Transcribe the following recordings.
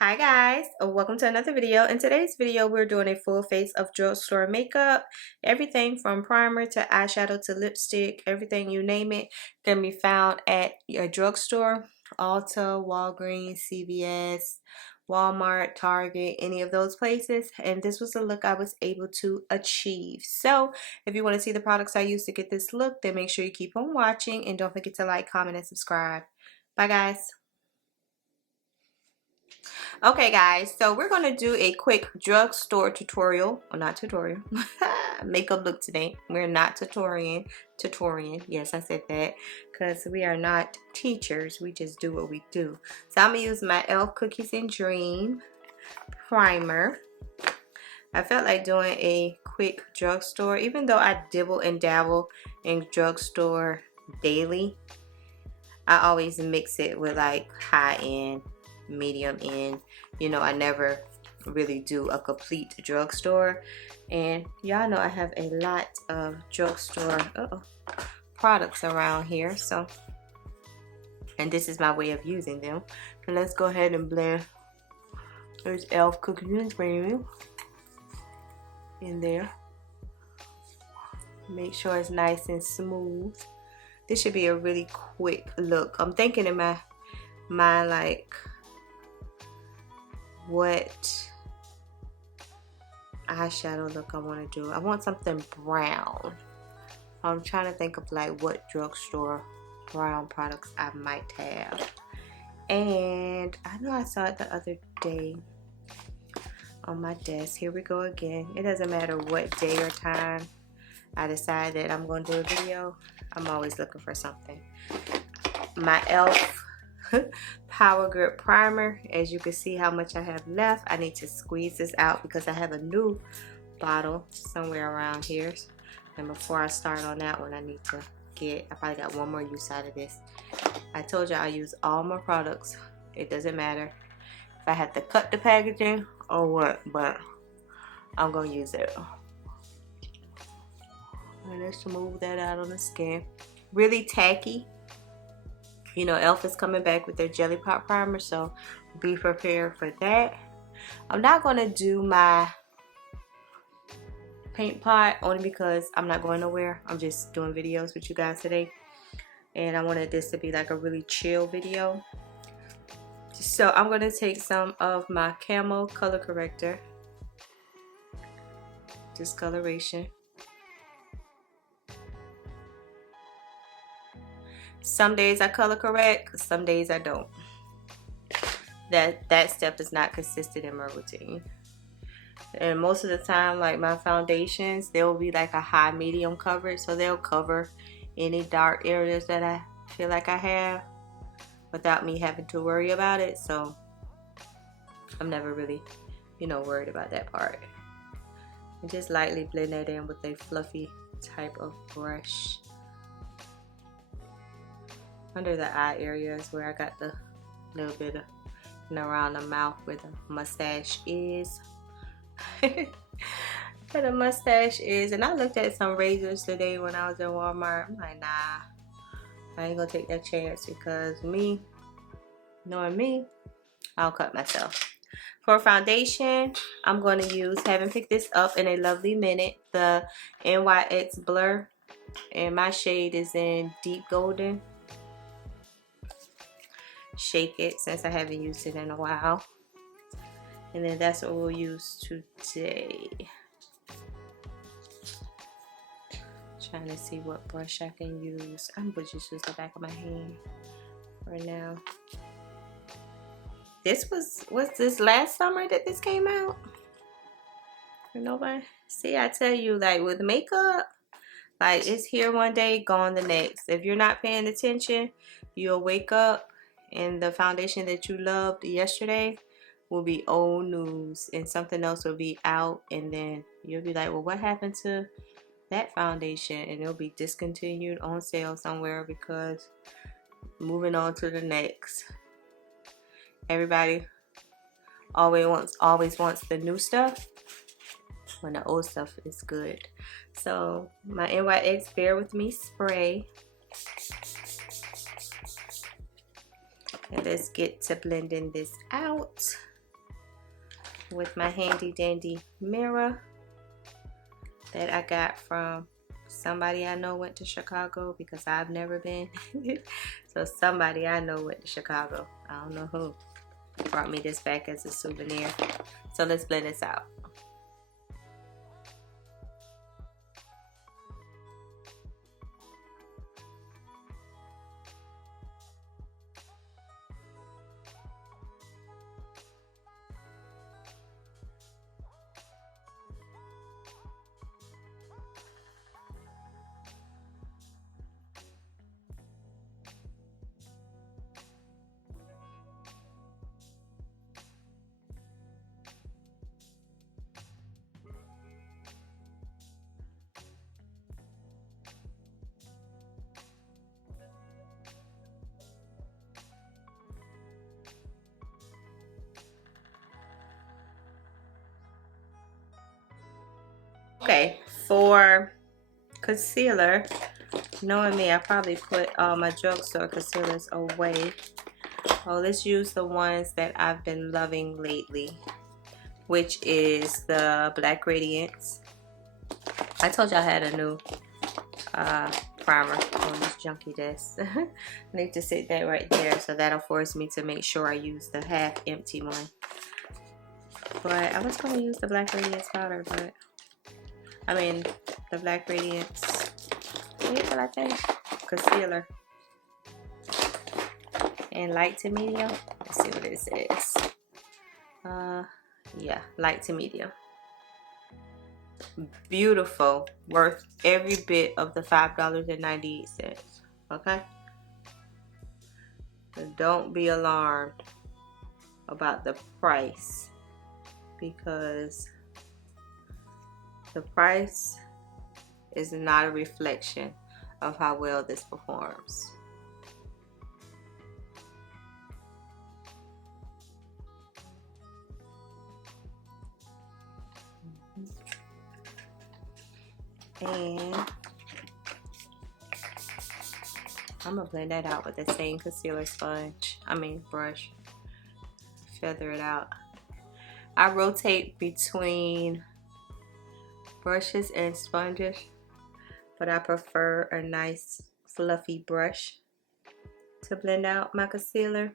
Hi guys, welcome to another video. In today's video, we're doing a full face of drugstore makeup. Everything from primer to eyeshadow to lipstick, everything you name it can be found at your drugstore. Ulta, Walgreens, CVS, Walmart, Target, any of those places. And this was the look I was able to achieve. So if you want to see the products I used to get this look, then make sure you keep on watching and don't forget to like, comment, and subscribe. Bye guys. Okay guys, so we're going to do a quick drugstore tutorial, or not tutorial, makeup look today. We're not tutorial, yes I said that, because we are not teachers, we just do what we do. So I'm going to use my e.l.f. Cookies and Dream primer. I felt like doing a quick drugstore, even though I dibble and dabble in drugstore daily. I always mix it with like high-end, medium end. You know, I never really do a complete drugstore, and y'all know I have a lot of drugstore products around here, so, and this is my way of using them. And let's go ahead and blend this e.l.f. Cookies and Cream in there. Make sure it's nice and smooth. This should be a really quick look. I'm thinking in my mind, like, what eyeshadow look I want to do. I want something brown. I'm trying to think of like what drugstore brown products I might have. And I know I saw it the other day on my desk. Here we go again. It doesn't matter what day or time I decide that I'm going to do a video. I'm always looking for something. My e.l.f. Power Grip Primer. As you can see how much I have left. I need to squeeze this out because I have a new bottle somewhere around here. And before I start on that one, I need to I probably got one more use out of this. I told you I use all my products. It doesn't matter if I have to cut the packaging or what, but I'm going to use it. And let's smooth that out on the skin. Really tacky. You know, e.l.f. is coming back with their Jelly Pop Primer, so be prepared for that. I'm not going to do my paint pot only because I'm not going nowhere. I'm just doing videos with you guys today. And I wanted this to be like a really chill video. So I'm going to take some of my Camo Color Corrector. Discoloration. Some days I color correct, some days I don't. That step is not consistent in my routine. And most of the time, like my foundations, they'll be like a high medium coverage, so they'll cover any dark areas that I feel like I have without me having to worry about it. So I'm never really, you know, worried about that part. And just lightly blend that in with a fluffy type of brush. Under the eye area is where I got the little bit of, and around the mouth where the mustache is. Where the mustache is. And I looked at some razors today when I was in Walmart. I'm like, nah, I ain't gonna take that chance because me, knowing me, I'll cut myself. For foundation, I'm going to use, haven't picked this up in a lovely minute, the NYX Blur. And my shade is in Deep Golden. Shake it since I haven't used it in a while. And then that's what we'll use today. Trying to see what brush I can use. I'm gonna just use the back of my hand right now. This was this last summer that this came out? For nobody? See, I tell you, like with makeup, like it's here one day, gone the next. If you're not paying attention, you'll wake up and the foundation that you loved yesterday will be old news and something else will be out, and then you'll be like, well, what happened to that foundation? And it'll be discontinued, on sale somewhere, because moving on to the next. Everybody always wants the new stuff when the old stuff is good. So my NYX Bear With Me spray. And let's get to blending this out. with my handy dandy mirror that I got from somebody I know went to Chicago, because I've never been. So somebody I know went to Chicago. I don't know who. Brought me this back as a souvenir. So let's blend this out. Okay, for concealer, knowing me, I probably put all my drugstore concealers away. Oh, let's use the ones that I've been loving lately, which is the Black Radiance. I told you I had a new primer on this junky desk. I need to sit that right there, so that'll force me to make sure I use the half empty one. But I was going to use the Black Radiance powder, but I mean the Black Radiance, what I think, concealer, and light to medium. Let's see what it says. Yeah, light to medium. Beautiful, worth every bit of the $5.98. Okay, so don't be alarmed about the price, because the price is not a reflection of how well this performs. And I'm gonna blend that out with the same concealer sponge, brush. Feather it out. I rotate between brushes and sponges, but I prefer a nice fluffy brush to blend out my concealer,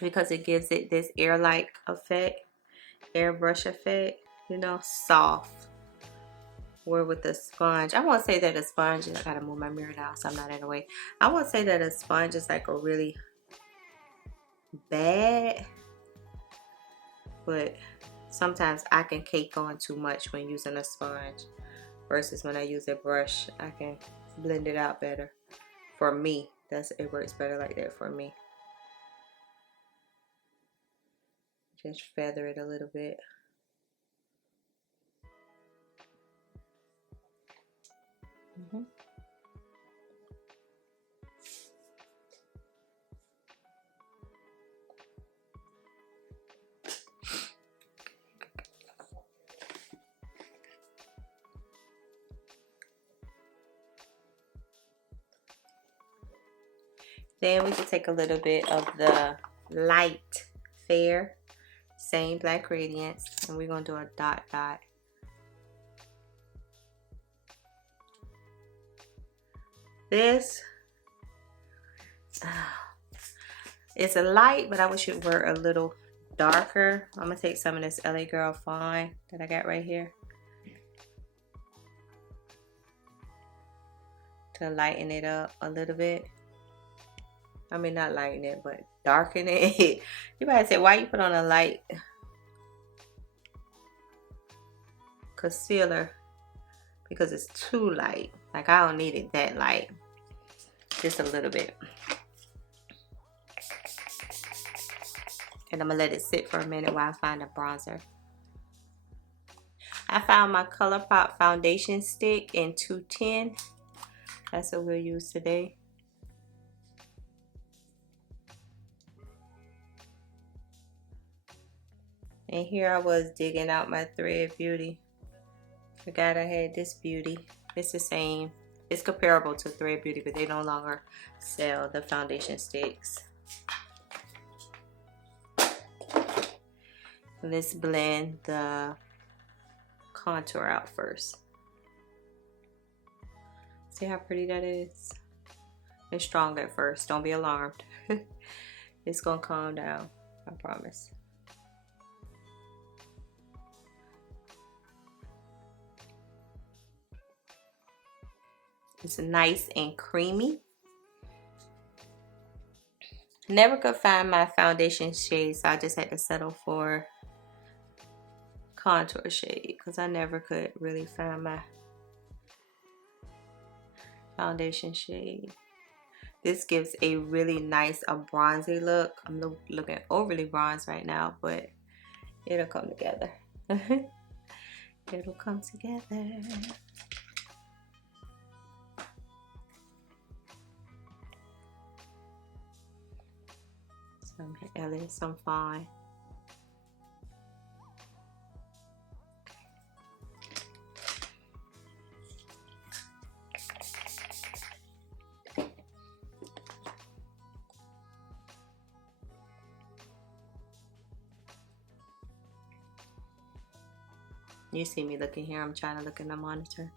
because it gives it this air-like effect, airbrush effect, you know, soft. Where with the sponge, I won't say that a sponge, I gotta move my mirror down so I'm not in the way. I won't say that a sponge is like a really bad, but sometimes I can cake on too much when using a sponge, versus when I use a brush, I can blend it out better. For me, it works better like that for me. Just feather it a little bit. Then we can take a little bit of the light fair, same Black Radiance, and we're gonna do a dot dot. This it's a light, but I wish it were a little darker. I'm gonna take some of this LA Girl Fine that I got right here to lighten it up a little bit. I mean, not lighten it, but darken it. You might say, why you put on a light concealer? Because it's too light. Like, I don't need it that light. Just a little bit. And I'm gonna let it sit for a minute while I find a bronzer. I found my ColourPop foundation stick in 210. That's what we'll use today. And here I was digging out my Thread Beauty. Forgot I had this beauty. It's the same. It's comparable to Thread Beauty, but they no longer sell the foundation sticks. Let's blend the contour out first. See how pretty that is? It's strong at first. Don't be alarmed. It's gonna calm down, I promise. It's nice and creamy. Never could find my foundation shade, so I just had to settle for contour shade because I never could really find my foundation shade. This gives a really nice, bronzy look. I'm looking overly bronze right now, but it'll come together. It'll come together. Some Ellie, some fine. You see me looking here. I'm trying to look in the monitor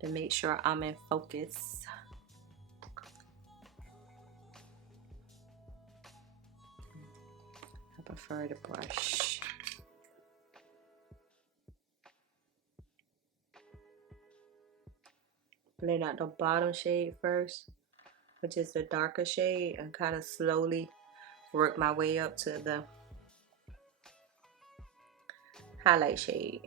to make sure I'm in focus. I prefer the brush. Blend out the bottom shade first, which is the darker shade, and kind of slowly work my way up to the highlight shade.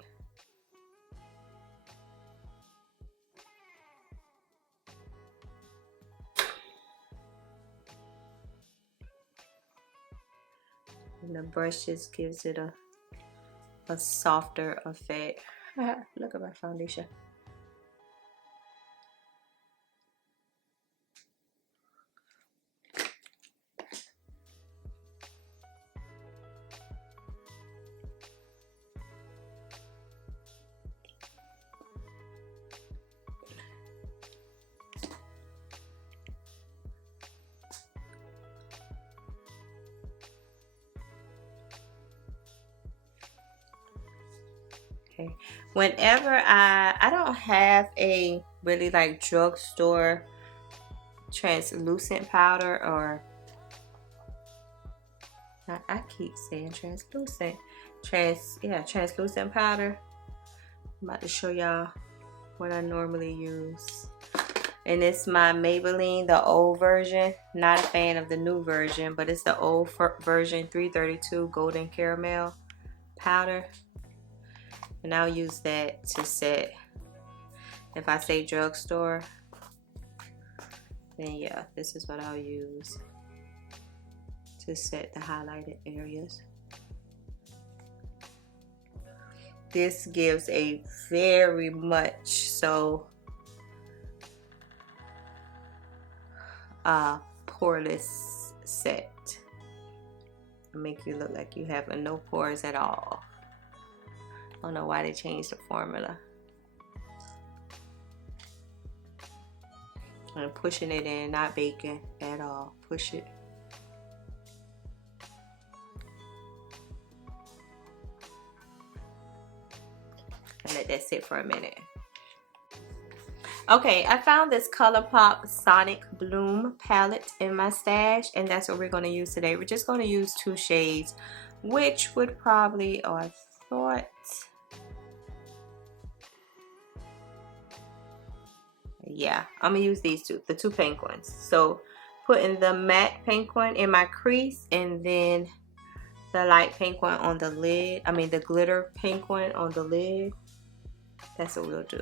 And the brush just gives it a softer effect. Look at my foundation. Okay. Whenever I don't have a really like drugstore translucent powder, or I keep saying translucent. Translucent powder. I'm about to show y'all what I normally use. And it's my Maybelline, the old version. Not a fan of the new version, but it's the old version 332 Golden Caramel powder. And I'll use that to set. If I say drugstore, then yeah, this is what I'll use to set the highlighted areas. This gives a very much so poreless set. It'll make you look like you have no pores at all. I don't know why they changed the formula. I'm pushing it in, not baking at all. Push it. And let that sit for a minute. Okay, I found this ColourPop Sonic Bloom palette in my stash, and that's what we're going to use today. We're just going to use 2 shades, which would probably, I thought, yeah, I'm gonna use these two, the 2 pink ones. So putting the matte pink one in my crease, and then the light pink one on the lid. I mean the glitter pink one on the lid. That's what we'll do.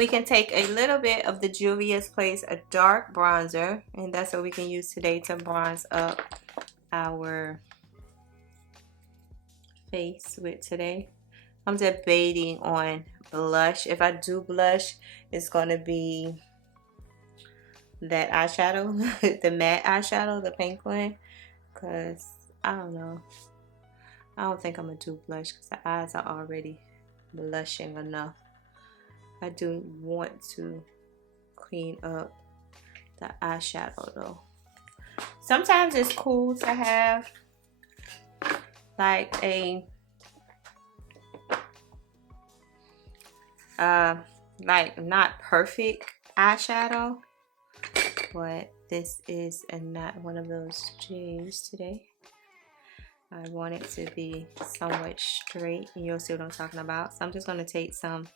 we can take a little bit of the Juvia'splace, a dark bronzer, and that's what we can use today to bronze up our face with today. I'm debating on blush. If I do blush, it's gonna be that eyeshadow, the matte eyeshadow, the pink one, because I don't know. I don't think I'm gonna do blush because the eyes are already blushing enough. I do want to clean up the eyeshadow though. Sometimes it's cool to have like a like not perfect eyeshadow, but this is not one of those shades today. I want it to be somewhat straight, and you'll see what I'm talking about. So I'm just going to take some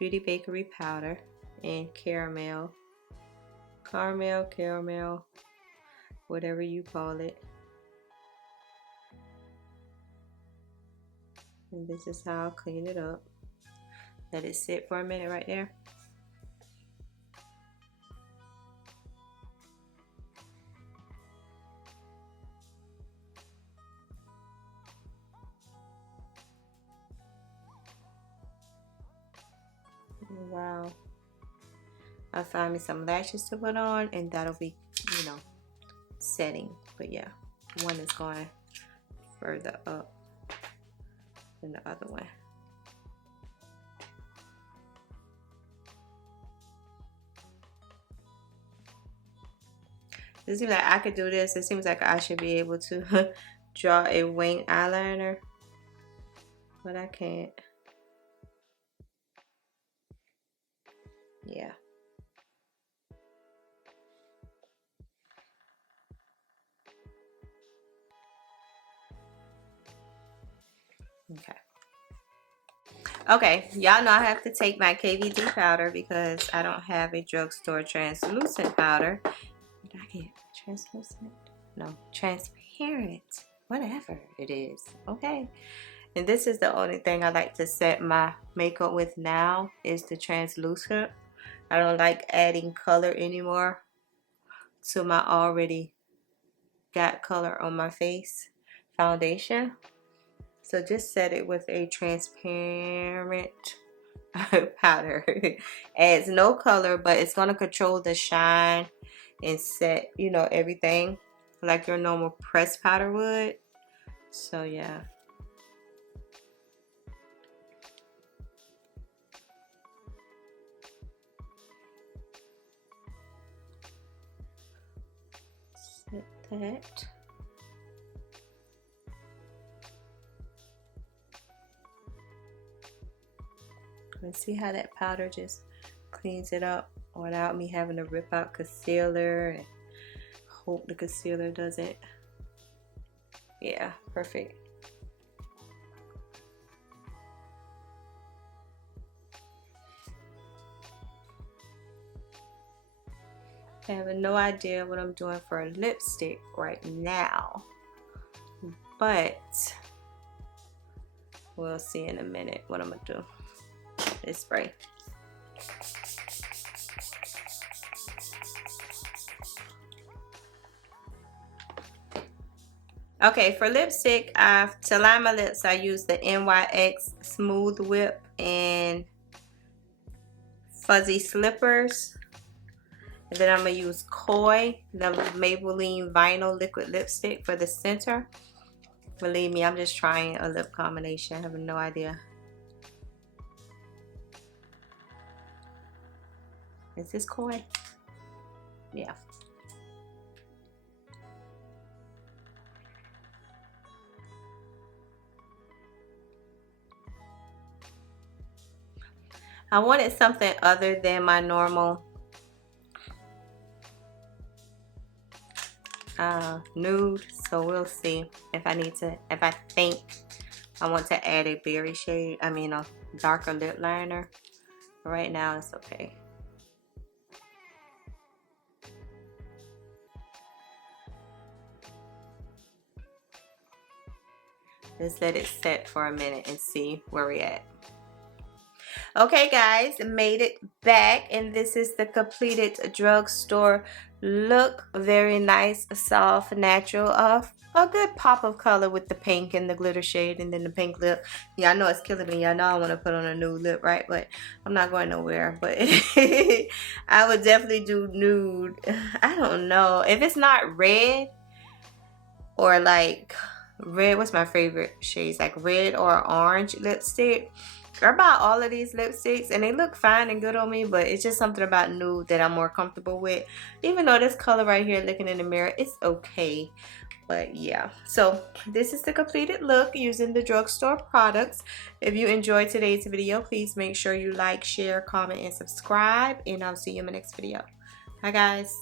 Beauty Bakery powder and caramel, whatever you call it. And this is how I'll clean it up. Let it sit for a minute right there. Wow. I'll find me some lashes to put on, and that'll be, you know, setting. But yeah, one is going further up than the other one. It seems like I could do this. It seems like I should be able to draw a wing eyeliner, but I can't. Yeah. Okay. Okay, y'all know I have to take my KVD powder because I don't have a drugstore translucent powder. Did I get translucent? No, transparent. Whatever it is. Okay. And this is the only thing I like to set my makeup with now is the translucent. I don't like adding color anymore to my already got color on my face foundation. So just set it with a transparent powder. Adds no color, but it's going to control the shine and set, you know, everything like your normal pressed powder would. So yeah. Set that. And see how that powder just cleans it up without me having to rip out concealer and hope the concealer doesn't. Yeah, perfect. I have no idea what I'm doing for a lipstick right now, but we'll see in a minute what I'm gonna do. This spray. Okay, for lipstick, to line my lips, I use the NYX Smooth Whip and Fuzzy Slippers. And then I'm going to use Koi, the Maybelline Vinyl Liquid Lipstick for the center. Believe me, I'm just trying a lip combination. I have no idea. Is this Koi? Yeah. I wanted something other than my normal nude, so we'll see if I need to, if I think I want to add a berry shade, I mean a darker lip liner. Right now it's okay. Let's let it set for a minute and see where we're at. Okay guys, made it back, and this is the completed drugstore look. Very nice, soft, natural, a good pop of color with the pink and the glitter shade, and then the pink lip. Yeah, I know it's killing me. Y'all know I want to put on a nude lip, right? But I'm not going nowhere. But I would definitely do nude. I don't know if it's not red or like red. What's my favorite shades? Like red or orange lipstick. I bought all of these lipsticks and they look fine and good on me, but it's just something about nude that I'm more comfortable with. Even though this color right here, looking in the mirror, it's okay. But yeah, so this is the completed look using the drugstore products. If you enjoyed today's video, please make sure you like, share, comment, and subscribe. And I'll see you in my next video. Bye guys.